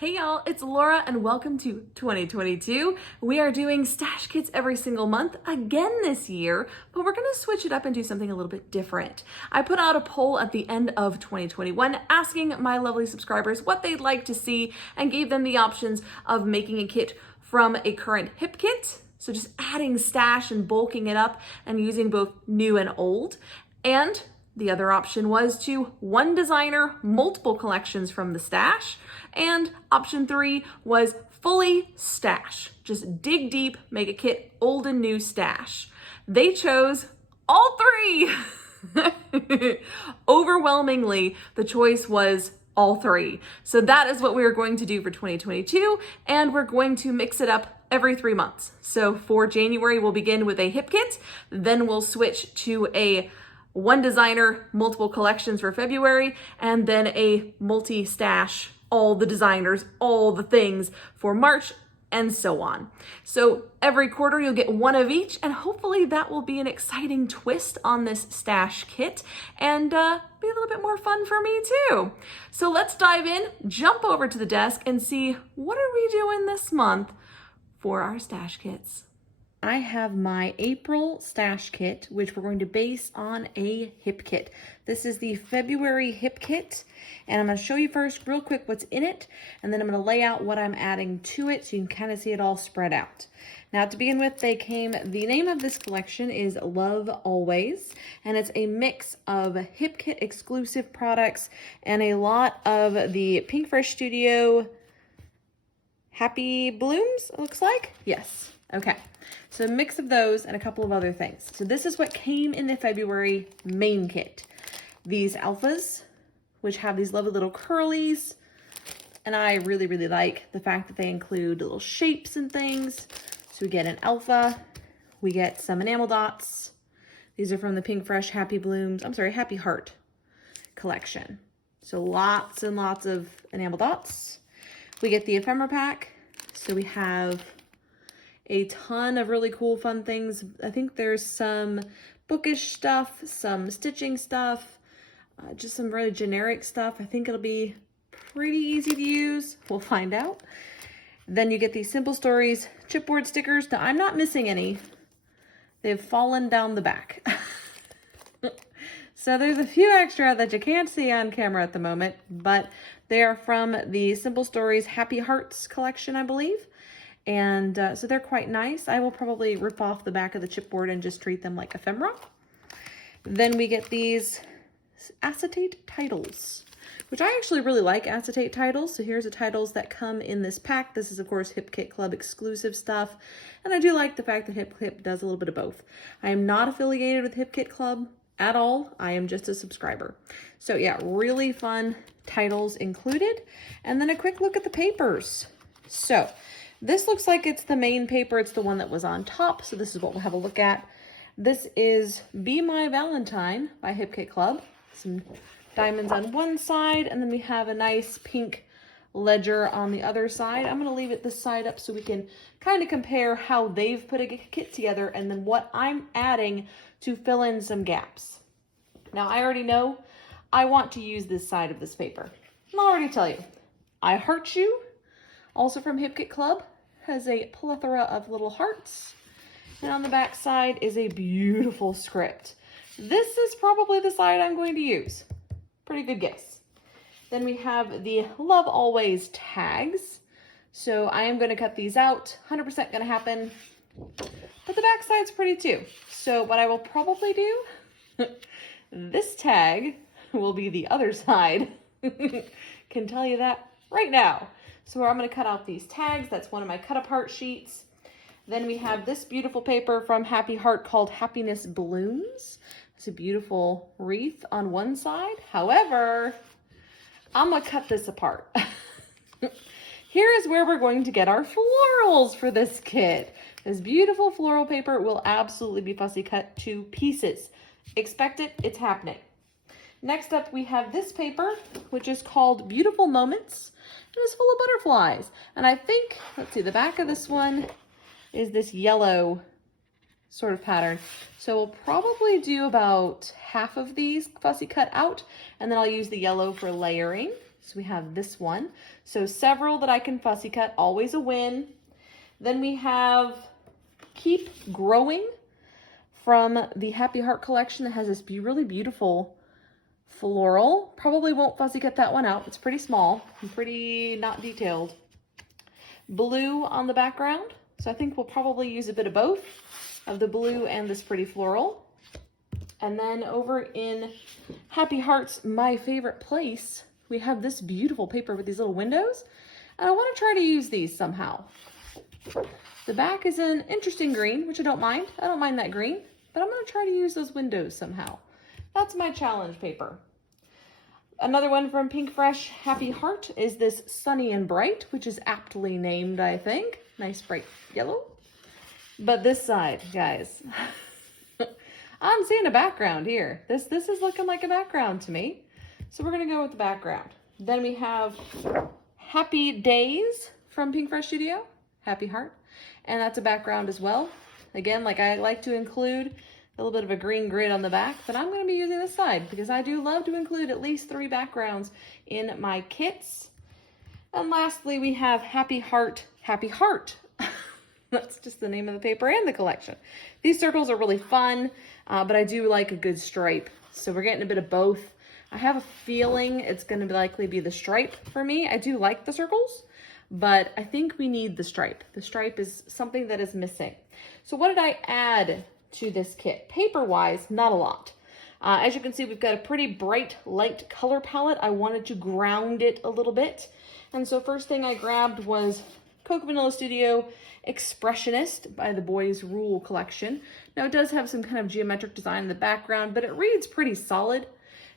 Hey y'all, it's Laura and welcome to 2022. We are doing stash kits every single month again this year, but we're gonna switch it up and do something a little bit different. I put out a poll at the end of 2021 asking my lovely subscribers what they'd like to see and gave them the options of making a kit from a current hip kit, so just adding stash and bulking it up and using both new and old, and the other option was to one designer, multiple collections from the stash. And option 3 was fully stash. Just dig deep, make a kit old and new stash. They chose all 3. Overwhelmingly, the choice was all 3. So that is what we are going to do for 2022. And we're going to mix it up every 3 months. So for January, we'll begin with a hip kit. Then we'll switch to a one designer, multiple collections for February, and then a multi-stash, all the designers, all the things for March, and so on. So every quarter you'll get one of each, and hopefully that will be an exciting twist on this stash kit and be a little bit more fun for me too. So let's dive in, jump over to the desk, and see what are we doing this month for our stash kits. I have my April stash kit, which we're going to base on a hip kit. This is the February hip kit, and I'm going to show you first real quick what's in it, and then I'm going to lay out what I'm adding to it so you can kind of see it all spread out. Now to begin with, the name of this collection is Love Always, and it's a mix of hip kit exclusive products and a lot of the Pink Fresh Studio Happy Blooms, it looks like. Yes. Okay, so a mix of those and a couple of other things. So this is what came in the February main kit. These alphas, which have these lovely little curlies, and I really, really like the fact that they include little shapes and things. So we get an alpha, we get some enamel dots. These are from the Pink Fresh Happy Heart collection. So lots and lots of enamel dots. We get the ephemera pack. So we have a ton of really cool, fun things. I think there's some bookish stuff, some stitching stuff, just some really generic stuff. I think it'll be pretty easy to use. We'll find out. Then you get these Simple Stories chipboard stickers. Now, I'm not missing any. They've fallen down the back. So there's a few extra that you can't see on camera at the moment, but they are from the Simple Stories Happy Hearts collection, I believe. And so they're quite nice. I will probably rip off the back of the chipboard and just treat them like ephemera. Then we get these Acetate Titles, which I actually really like Acetate Titles. So here's the titles that come in this pack. This is, of course, Hip Kit Club exclusive stuff. And I do like the fact that Hip Kit does a little bit of both. I am not affiliated with Hip Kit Club at all. I am just a subscriber. So yeah, really fun titles included. And then a quick look at the papers. So this looks like it's the main paper. It's the one that was on top. So this is what we'll have a look at. This is Be My Valentine by Hip Kit Club. Some diamonds on one side, and then we have a nice pink ledger on the other side. I'm gonna leave it this side up so we can kind of compare how they've put a kit together and then what I'm adding to fill in some gaps. Now I already know I want to use this side of this paper. I'll already tell you. I Heart You, also from Hip Kit Club, has a plethora of little hearts. And on the back side is a beautiful script. This is probably the side I'm going to use. Pretty good guess. Then we have the Love Always tags. So I am going to cut these out. 100% going to happen. But the back side's pretty too. So what I will probably do, this tag will be the other side. Can tell you that right now. So I'm going to cut out these tags. That's one of my cut apart sheets. Then we have this beautiful paper from Happy Heart called Happiness Blooms. It's a beautiful wreath on one side. However, I'm going to cut this apart. Here is where we're going to get our florals for this kit. This beautiful floral paper will absolutely be fussy cut to pieces. Expect it, it's happening. Next up, we have this paper, which is called Beautiful Moments. And it's full of butterflies. And I think, let's see, the back of this one is this yellow sort of pattern. So we'll probably do about half of these fussy cut out, and then I'll use the yellow for layering. So we have this one. So several that I can fussy cut, always a win. Then we have Keep Growing from the Happy Heart collection that has this really beautiful floral. Probably won't fussy cut that one out. It's pretty small and pretty not detailed. Blue on the background. So I think we'll probably use a bit of both of the blue and this pretty floral. And then over in Happy Hearts, my favorite place, we have this beautiful paper with these little windows. And I want to try to use these somehow. The back is an interesting green, which I don't mind. I don't mind that green, but I'm going to try to use those windows somehow. That's my challenge paper. Another one from Pink Fresh Happy Heart is this Sunny and Bright, which is aptly named, I think. Nice bright yellow. But this side, guys, I'm seeing a background here. This is looking like a background to me. So we're going to go with the background. Then we have Happy Days from Pink Fresh Studio, Happy Heart. And that's a background as well. Again, like I like to include a little bit of a green grid on the back, but I'm going to be using this side because I do love to include at least 3 backgrounds in my kits. And lastly, we have Happy Heart, Happy Heart. That's just the name of the paper and the collection. These circles are really fun, but I do like a good stripe. So we're getting a bit of both. I have a feeling it's going to likely be the stripe for me. I do like the circles, but I think we need the stripe. The stripe is something that is missing. So what did I add to this kit? Paper-wise, not a lot. As you can see, we've got a pretty bright, light color palette. I wanted to ground it a little bit. And so first thing I grabbed was Cocoa Vanilla Studio Expressionist by the Boys Rule collection. Now it does have some kind of geometric design in the background, but it reads pretty solid.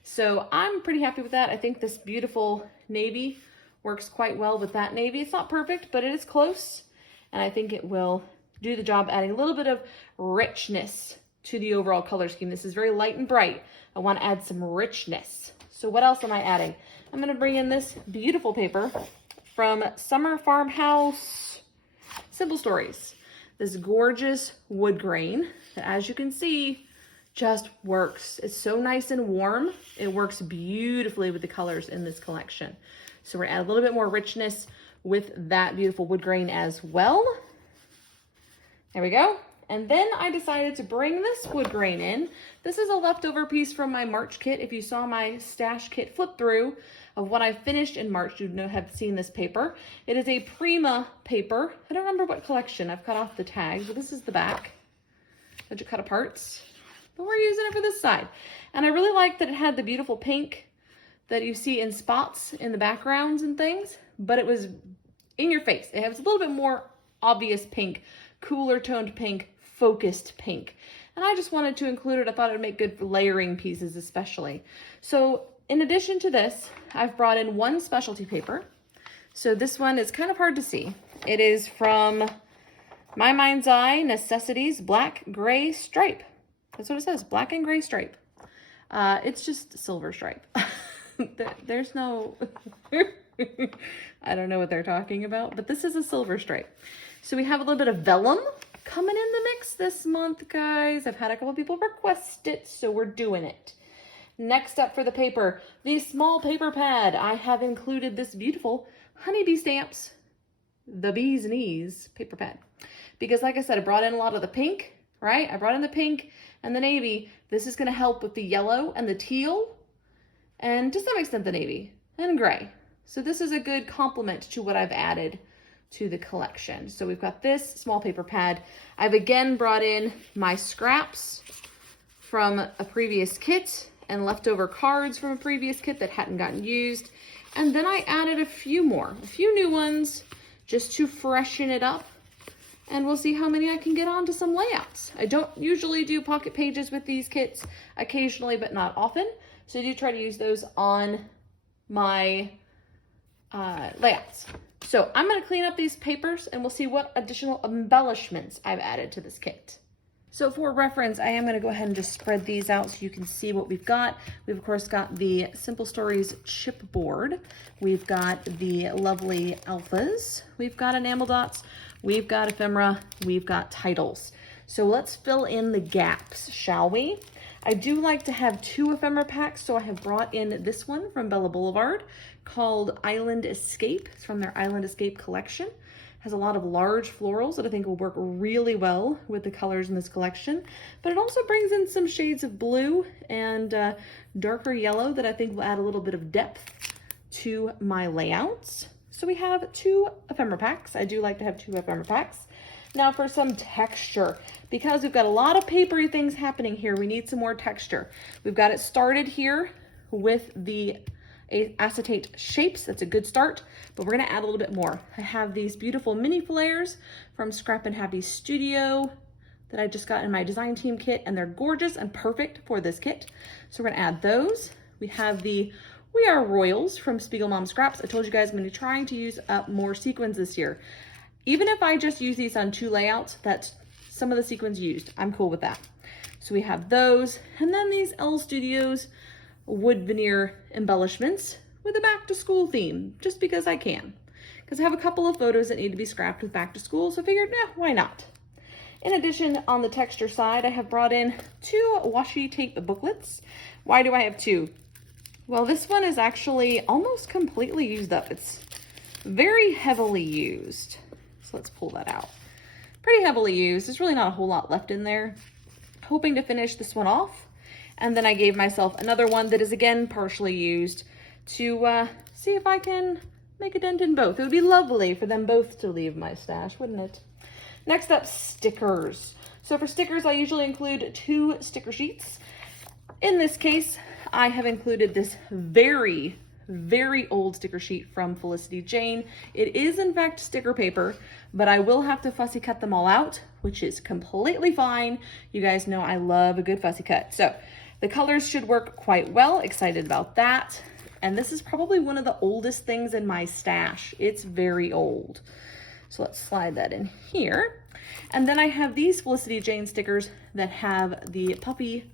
So I'm pretty happy with that. I think this beautiful navy works quite well with that navy. It's not perfect, but it is close. And I think it will do the job adding a little bit of richness to the overall color scheme. This is very light and bright. I want to add some richness. So what else am I adding? I'm going to bring in this beautiful paper from Summer Farmhouse Simple Stories. This gorgeous wood grain that, as you can see, just works. It's so nice and warm. It works beautifully with the colors in this collection. So we're going to add a little bit more richness with that beautiful wood grain as well. There we go. And then I decided to bring this wood grain in. This is a leftover piece from my March kit. If you saw my stash kit flip through of what I finished in March, you'd have seen this paper. It is a Prima paper. I don't remember what collection. I've cut off the tag, but this is the back. Bunch of cut aparts. But we're using it for this side. And I really like that it had the beautiful pink that you see in spots in the backgrounds and things, but it was in your face. It has a little bit more obvious pink, cooler toned pink, focused pink. And I just wanted to include it. I thought it would make good for layering pieces especially. So in addition to this, I've brought in one specialty paper. So this one is kind of hard to see. It is from My Mind's Eye Necessities Black Gray Stripe. That's what it says, black and gray stripe. It's just silver stripe. There's no, I don't know what they're talking about, but this is a silver stripe. So we have a little bit of vellum coming in the mix this month, guys. I've had a couple people request it, so we're doing it. Next up for the paper, the small paper pad. I have included this beautiful Honeybee Stamps, the Bee's Knees paper pad. Because like I said, I brought in a lot of the pink, right? I brought in the pink and the navy. This is gonna help with the yellow and the teal, and to some extent the navy and gray. So this is a good complement to what I've added to the collection. So we've got this small paper pad. I've again brought in my scraps from a previous kit and leftover cards from a previous kit that hadn't gotten used. And then I added a few new ones just to freshen it up. And we'll see how many I can get onto some layouts. I don't usually do pocket pages with these kits, occasionally, but not often. So I do try to use those on my layouts. So I'm going to clean up these papers and we'll see what additional embellishments I've added to this kit. So for reference, I am going to go ahead and just spread these out so you can see what we've got. We've of course got the Simple Stories chipboard. We've got the lovely alphas. We've got enamel dots. We've got ephemera. We've got titles. So let's fill in the gaps, shall we? I do like to have 2 ephemera packs, so I have brought in this one from Bella Boulevard called Island Escape. It's from their Island Escape collection. It has a lot of large florals that I think will work really well with the colors in this collection, but it also brings in some shades of blue and darker yellow that I think will add a little bit of depth to my layouts. So we have 2 ephemera packs. I do like to have 2 ephemera packs. Now for some texture, because we've got a lot of papery things happening here, we need some more texture. We've got it started here with the acetate shapes. That's a good start, but we're gonna add a little bit more. I have these beautiful mini flares from Scrap and Happy Studio that I just got in my design team kit, and they're gorgeous and perfect for this kit. So we're gonna add those. We have the We Are Royals from Spiegel Mom Scraps. I told you guys I'm gonna be trying to use up more sequins this year. Even if I just use these on 2 layouts, that's some of the sequins used. I'm cool with that. So we have those, and then these L Studios wood veneer embellishments with a back to school theme, just because I can. Because I have a couple of photos that need to be scrapped with back to school, so I figured, why not? In addition, on the texture side, I have brought in 2 washi tape booklets. Why do I have 2? Well, this one is actually almost completely used up. It's very heavily used. So let's pull that out. Pretty heavily used. There's really not a whole lot left in there. Hoping to finish this one off. And then I gave myself another one that is again partially used to see if I can make a dent in both. It would be lovely for them both to leave my stash, wouldn't it? Next up, stickers. So for stickers, I usually include 2 sticker sheets. In this case, I have included this very old sticker sheet from Felicity Jane. It is in fact sticker paper, but I will have to fussy cut them all out, which is completely fine. You guys know I love a good fussy cut. So the colors should work quite well. Excited about that. And this is probably one of the oldest things in my stash. It's very old. So let's slide that in here. And then I have these Felicity Jane stickers that have the puppy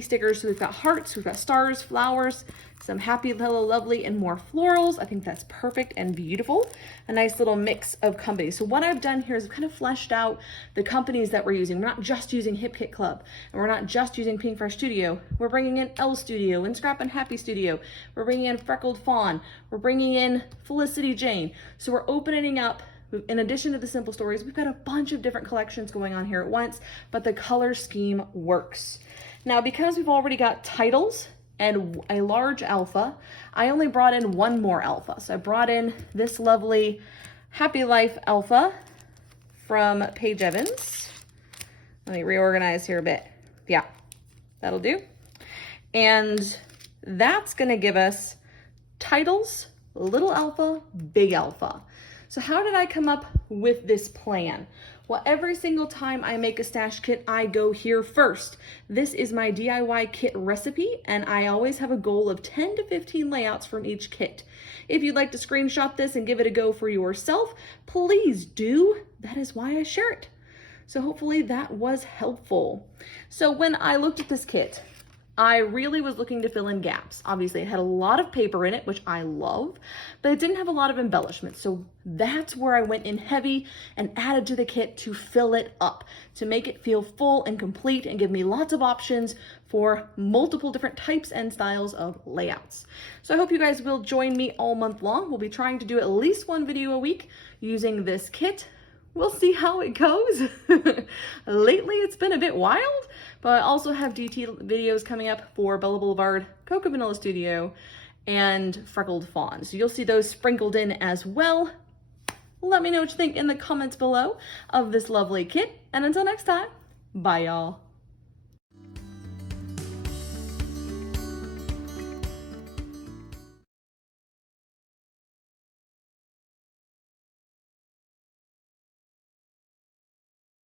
stickers. So we've got hearts, we've got stars, flowers, some happy, hello, lovely, and more florals. I think that's perfect and beautiful. A nice little mix of companies. So what I've done here is I've kind of fleshed out the companies that we're using. We're not just using Hip Kit Club, and we're not just using Pink Fresh Studio. We're bringing in L Studio and Scrap and Happy Studio. We're bringing in Freckled Fawn. We're bringing in Felicity Jane. So we're opening up. In addition to the simple stories, we've got a bunch of different collections going on here at once, but the color scheme works. Now, because we've already got titles and a large alpha, I only brought in 1 more alpha. So I brought in this lovely Happy Life alpha from Paige Evans. Let me reorganize here a bit. Yeah, that'll do. And that's gonna give us titles, little alpha, big alpha. So how did I come up with this plan? Well, every single time I make a stash kit, I go here first. This is my DIY kit recipe, and I always have a goal of 10 to 15 layouts from each kit. If you'd like to screenshot this and give it a go for yourself, please do. That is why I share it. So hopefully that was helpful. So when I looked at this kit, I really was looking to fill in gaps. Obviously, it had a lot of paper in it, which I love, but it didn't have a lot of embellishments. So that's where I went in heavy and added to the kit to fill it up, to make it feel full and complete and give me lots of options for multiple different types and styles of layouts. So I hope you guys will join me all month long. We'll be trying to do at least 1 video a week using this kit. We'll see how it goes. Lately, it's been a bit wild, but I also have DT videos coming up for Bella Boulevard, Cocoa Vanilla Studio, and Freckled Fawn. So you'll see those sprinkled in as well. Let me know what you think in the comments below of this lovely kit. And until next time, bye y'all.